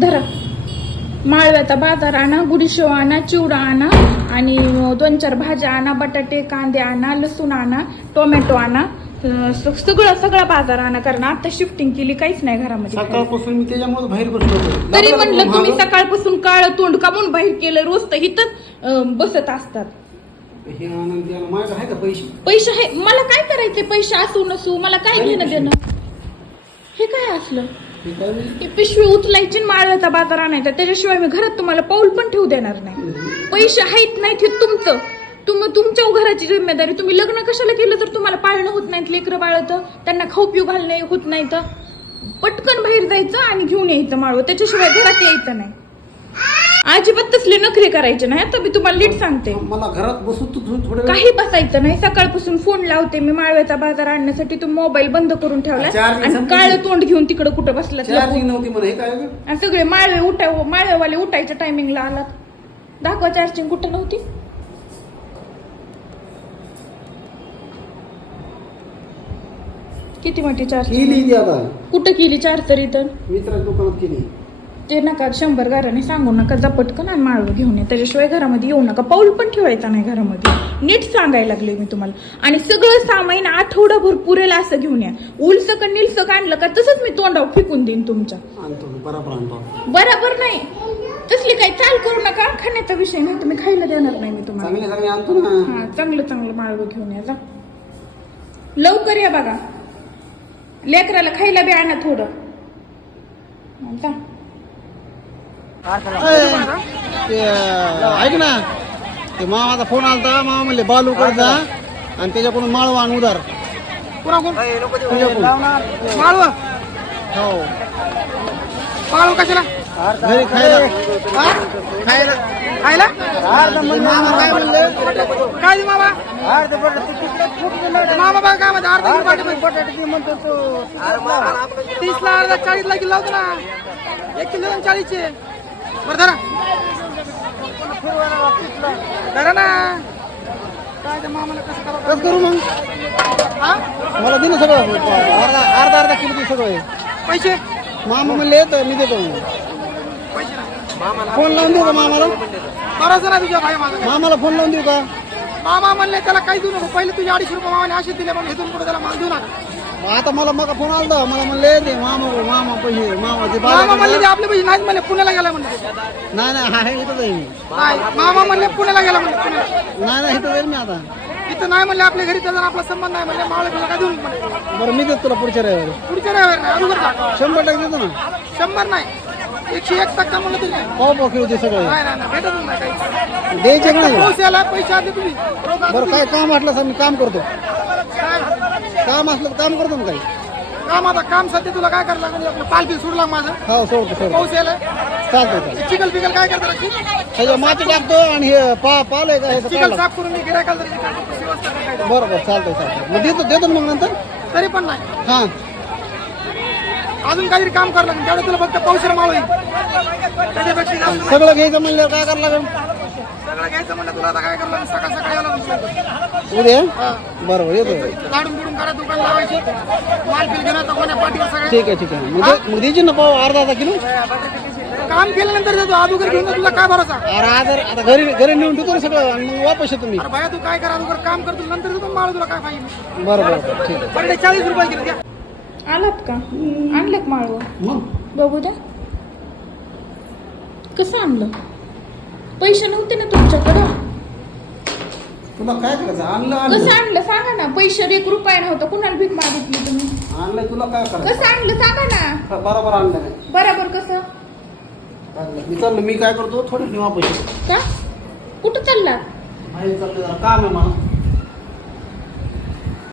धरा. माळव्याचा बाजार आणा गुडीशेव आणा चिवडा आणा आणि दोन चार भाज्या आणा बटाटे कांदे आणा लसूण आणा टोमॅटो आणा. सगळं सगळा बाजार आणा कारण आता शिफ्टिंग केली काहीच नाही घरामध्ये. सकाळपासून मी त्याच्यामुळे बाहेर बसलो होतो. तरी म्हणलं तुम्ही. सकाळपासून काळ तोंड कामून बाहेर केलं रोज तर इथंच अं, बसत असतात. हे आनंद माझ्याकडे आहे का पैसे? पैसे आहे. मला काय करायचे पैसे असू नसू मला काय घेणं देणं हे काय असलं? ती पिशवी उचलायची आणि माळव्याचा बाजार आणायचा त्याच्याशिवाय मी घरात तुम्हाला पाऊल पण ठेवू देणार नाही. पैसे आहेत नाहीत हे तुमचं. तुम्ही तुमच्या घराची जिम्मेदारी. तुम्ही लग्न कशाला केलं तर तुम्हाला पाळणं होत नाहीत लेकरं बाळत त्यांना खाऊ पिऊ घालणं होत नाही तर पटकन बाहेर जायचं आणि घेऊन यायचं माळव. त्याच्याशिवाय घरात यायचं नाही. अजिबात तसले नखरे करायचे नाही. आता मी तुम्हाला नीट सांगते. मला घरात बसून तू थोडं काही बसायचं नाही. सकाळपासून फोन लावते मी. माळव्याचा बाजार आणण्यासाठी तुम्ही मोबाईल बंद करून ठेवला आणि. काळ तोंड घेऊन तिकडे कुठं बसला चार्जिंग नव्हती मला हे काय गं? आणि सगळे माळवे उठाव माळवेवाले उठायच्या टायमिंगला आलात. दाखवा चार्जिंग कुठं नव्हती? किती मोठी केली चार्जिंग ती आता. कुठं केली चार तरी तर मित्राच्या दुकानात केली. ते नका शंभर घराने सांगू नका जा पटकन आणि माळवं घेऊन ये. त्याच्याशिवाय घरामध्ये येऊ नका. पाऊल पण ठेवायचा नाही घरामध्ये. नीट सांगायला लागले मी तुम्हाला. आणि सगळं सामान आठवडाभर पुरेल असं घेऊन या. उलस का निलसं आणलं का तसंच मी तोंडावर फेकून देईन तुमच्या. आणतो मी, बरोबर आणतो. बराबर नाही. तसली काही चाल करू नका. खाण्याचा विषय नाही तुम्ही खायला देणार नाही मी तुम्हाला. चांगले चांगले आणतो ना. हा चांगलं चांगलं माळवं घेऊन या जा. लवकर या बघा. लेकराला खायला बी आणा थोडं. जा. ते ऐक ना. ते मामाचा फोन आलता. मामा म्हणले बालू जा. आणि त्याच्याकडून माळव आण उधार. तुझ्याकडून. माळव हो. माळव कशाला? घरी खायला. खायला. खायला? ते मामा काय म्हणले? काय दे मामा? मामा बघा काय म्हणते अर्धा किलो बटाटे तीस ला अर्धा चाळीस ला किलो लावतो ना. एक किलो चाळीसचे. बरं धरा. धरा ना. काय ते मामाला कसं करावं कसं करू मग? हा? मला दे ना सगळं. अर्धा अर्धा अर्धा किलो दे सगळं. पैसे? मामा म्हणले तर मी देतो. फोन लावून देऊ का मामाला? भरोसा ना तुझ्या भाई माझा. मामाला फोन लावून देऊ का? मामा म्हणले त्याला काही देऊ नको. पहिले तुझे अडीचशे रुपये मामाने असे दिले म्हणून इथून पुढे त्याला माल देऊ नका. आता मला मग फोन आलता मला म्हणले ते मामा मामा पैसे मामा ते मामा म्हणले ते आपले पैसे नाहीच म्हणले पुण्याला गेला म्हणले. नाही नाही आहे मी. नाही मामा म्हणले पुण्याला गेला म्हणले पुण्याला. नाही नाही इथं जाईल मी आता. इथं नाही म्हणले आपल्या घरी त्याचा आपला संबंध नाही म्हणले मावळे तुला काय देऊ नको म्हणले? बरं मी देतो तुला पुढच्या रविवारी. पुढच्या रविवारी नाही अगोदर शंभर टक्के देतो ना. शंभर नाही एकशे एक टक्का म्हणलं तुझे नाही. पाव दे सगळं. नाही नाही नाही काही. द्यायचे का नाही? पाऊस यायला पैसे आले तुम्ही. बरं काय काम वाटलं असं मी काम करतो. काय? काम असलं तर काम करतो ना काही. काम आता काम सध्या तुला काय करायला लागेल? आपलं पाल बिल सोडला माझं. हो सोडतो सोडतो. पाऊस यायला. चालतो चालतो चिकल बिकल काय करता माती टाकतो आणि हे पा पाल आहे का चिकल काढलं साफ करून मी गिरायकाला तरी चिकल व्यवस्था करायला. बरं बरं चालतंय चालतंय. मग देतो देतो ना मग नंतर? तरी पण नाही. हां. अजून काहीतरी काम करावं लागेल. तेवढं तुला फक्त पावसाला माळ होईल. त्याच्यापेक्षा जास्त सगळं घ्यायचं म्हणल्यावर काय करावं लागेल? सगळं घ्यायचं म्हणलं तुला आता काय करावं लागेल? सकाळ सकाळी उद्या? हा. बरोबर येतो लाडून बिडून करा दुकान लावायची. माल बिल घेणार कोण्या पाठीवर सगळं ठीक आहे ठीक आहे. मग दे- मग द्यायची ना पाव अर्धा अर्धा किलो. काम केल्यानंतर देतो. अगोदर घेऊन तुला काय भरोसा? अरे आदर आता घरी घरी नेऊन ठेवतो ना सगळं आणि मग वापस येतो मी. अरे भाया तू काय करा अगोदर काम करतो नंतर देतो माळ तुला काय पाहिजे बरं बरं बरं ठीक आहे. चाळीस रुपये किलो द्या. आलात का? आणलं का माळवं? मग? बघू द्या. कसं आणलं? पैसे नव्हते ना तुमच्याकडं? तुला काय करायचं? आणलं कसं आणलं? आणलं सांगा ना. पैसे एक रुपया नव्हता. कुणाला भीक मागितली तुम्ही? आणलं तुला काय करायचं? कसं आणलं? सांगा ना. बरोबर आणलं. नाही बरोबर कसं? आणलं. मी चाललो. मी काय करतो? थोडं वापस येतो. का? कुठं चाललात बाहेर चाललो जरा. काम आहे मला.